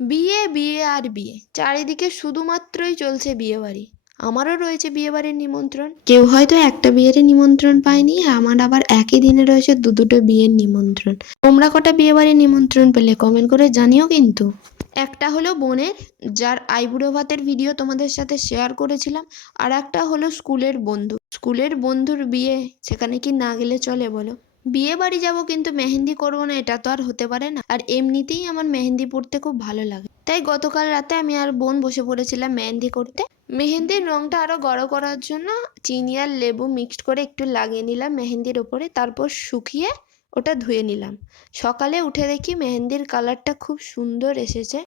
বিয়ে বিয়ে আর বিয়ে। চারিদিকে শুধুমাত্রই চলছে বিয়ে বাড়ি আমারও রয়েছে বিয়ে বাড়ির নিমন্ত্রণ। কেউ হয়তো একটা বিয়ের নিমন্ত্রণ পায়নি, আমার আবার একই দিনে রয়েছে দু দুটো বিয়ের নিমন্ত্রণ। তোমরা কটা বিয়ে বাড়ির নিমন্ত্রণ পেলে কমেন্ট করে জানিও কিন্তু। একটা হলো বোনের, যার আইবুড়ো ভাতের ভিডিও তোমাদের সাথে শেয়ার করেছিলাম, আর একটা হলো স্কুলের বন্ধু। স্কুলের বন্ধুর বিয়ে, সেখানে কি না গেলে চলে বলো। বিয়ে বাড়ি যাব কিন্তু মেহেন্দি করব না, এটা তো আর হতে পারে না। আর এমনিতেই আমার মেহেন্দি পড়তে খুব ভালো লাগে। তাই গতকাল রাতে আমি আর বোন বসে পড়েছিলাম মেহেন্দি করতে। মেহেন্দির রংটা আরও গাঢ় করার জন্য চিনি আর লেবু মিক্সড করে একটু লাগিয়ে নিলাম মেহেন্দির ওপরে, তারপর শুকিয়ে ওটা ধুয়ে নিলাম। সকালে উঠে দেখি মেহেন্দির কালারটা খুব সুন্দর এসেছে।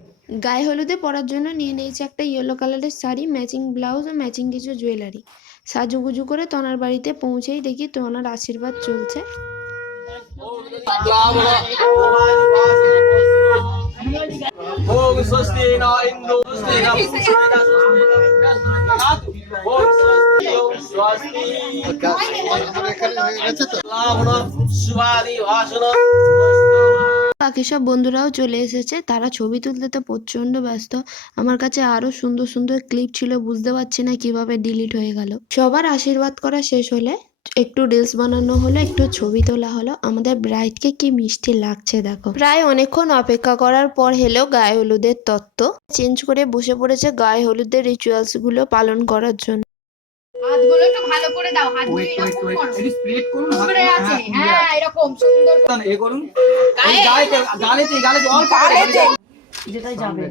গায়ে হলুদে পরার জন্য নিয়ে নিয়েছি একটা ইয়েলো কালারের শাড়ি ম্যাচিং ব্লাউজ ও ম্যাচিং কিছু জুয়েলারি সাজুগুজু করে তনার বাড়িতে পৌঁছেই দেখি তনার আশীর্বাদ চলছে। বাকি সব বন্ধুরাও চলে এসেছে, তারা ছবি তুলতে তো প্রচণ্ড ব্যস্ত। আমার কাছে আরও সুন্দর সুন্দর ক্লিপ ছিল, বুঝতে পারছি না কীভাবে ডিলিট হয়ে গেল। সবার আশীর্বাদ করা শেষ হলে একটু রিলস বানানো হলো একটু ছবি তোলা হলো আমাদের ব্রাইডকে কি মিষ্টি লাগছে দেখো প্রায় অনেকক্ষণ অপেক্ষা করার পর হেলো গায়ে হলুদের তত্ত্ব চেঞ্জ করে বসে পড়েছে গায়ে হলুদের রিচুয়ালসগুলো পালন করার জন্য হাতগুলো একটু ভালো করে দাও হাতগুলো এরকম করো স্প্লিট করুন উপরে আছে হ্যাঁ এরকম সুন্দর করে। এ করুন গায়ে- গালেতে গালেতে গালেতে অল্প গালেতে। যেটাই যাবে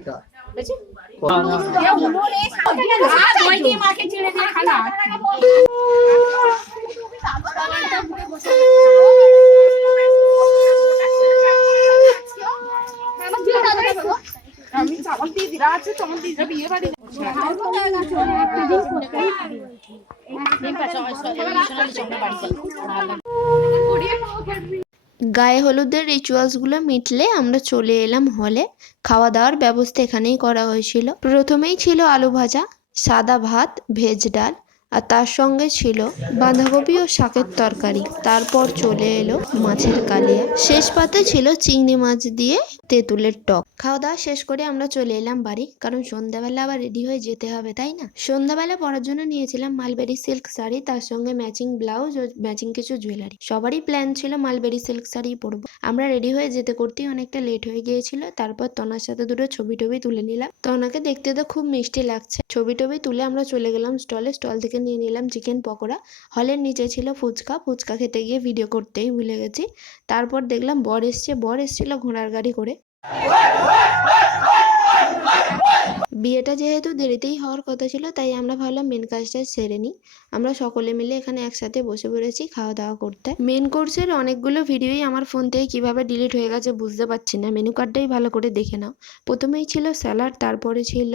গায়ে হলুদের রিচুয়ালসগুলো মিটলে আমরা চলে এলাম হলে খাওয়া দাওয়ার ব্যবস্থা এখানেই করা হয়েছিল। প্রথমেই ছিল আলু ভাজা, সাদা ভাত, ভেজ ডাল। আর তার সঙ্গে ছিল বাঁধাকপি ও শাকের তরকারি। তারপর চলে এলো মাছের কালিয়া। শেষ পাতে ছিল চিংড়ি মাছ দিয়ে তেঁতুলের টক। খাওয়া দাওয়া শেষ করে আমরা চলে এলাম বাড়ি। কারণ সন্ধ্যাবেলা আবার রেডি হয়ে যেতে হবে, তাই না? সন্ধ্যাবেলা পরার জন্য নিয়েছিলাম মালবেরি সিল্ক শাড়ি, তার সঙ্গে ম্যাচিং ব্লাউজ ও ম্যাচিং কিছু জুয়েলারি সবারই প্ল্যান ছিল মালবেরি সিল্ক শাড়ি পরবো। আমরা রেডি হয়ে যেতে করতেই অনেকটা লেট হয়ে গিয়েছিল। তারপর তনার সাথে দুটো ছবি টবি তুলে নিলাম। তনাকে দেখতে তো খুব মিষ্টি লাগছে। ছবি টবি তুলে আমরা চলে গেলাম স্টলে স্টল থেকে নিয়ে নিলাম চিকেন পকোড়া। হলের নিচে ছিল ফুচকা। ফুচকা খেতে গিয়ে ভিডিও করতেই ভুলে গেছি। তারপর দেখলাম বর এসছে। বর এসছিল ঘোড়ার গাড়ি করে। বিয়েটা যেহেতু দেরিতেই হওয়ার কথা ছিল, তাই আমরা ভাবলাম মেন কাজটা সেরে নিই। আমরা সকলে মিলে এখানে একসাথে বসে পড়েছি খাওয়া দাওয়া করতে। মেন কোর্সের অনেকগুলো ভিডিওই আমার ফোন থেকে কীভাবে ডিলিট হয়ে গেছে বুঝতে পারছি না। মেনু কার্ডটাই ভালো করে দেখে নাও। প্রথমেই ছিল স্যালাড তারপরে ছিল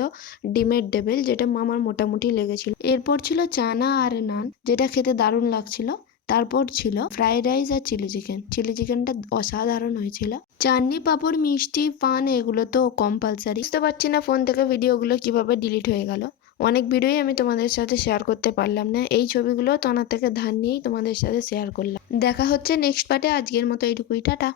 ডিমের ডেবেল যেটা আমার মোটামুটি লেগেছিল। এরপর ছিল চানা আর নান, যেটা খেতে দারুণ লাগছিল। তারপর ছিল ফ্রাইড রাইস আর চিলি চিকেন চিলি চিকেনটা অসাধারণ হয়েছিল। চাটনি, পাঁপড়, মিষ্টি, পান, এগুলো তো কম্পালসারি বুঝতে পারছি না ফোন থেকে ভিডিওগুলো কীভাবে ডিলিট হয়ে গেল। অনেক ভিডিওই আমি তোমাদের সাথে শেয়ার করতে পারলাম না। এই ছবিগুলো তোমার থেকে ধার নিয়েই তোমাদের সাথে শেয়ার করলাম। দেখা হচ্ছে নেক্সট পার্টে আজকের মতো এইটুকুই। টাটা।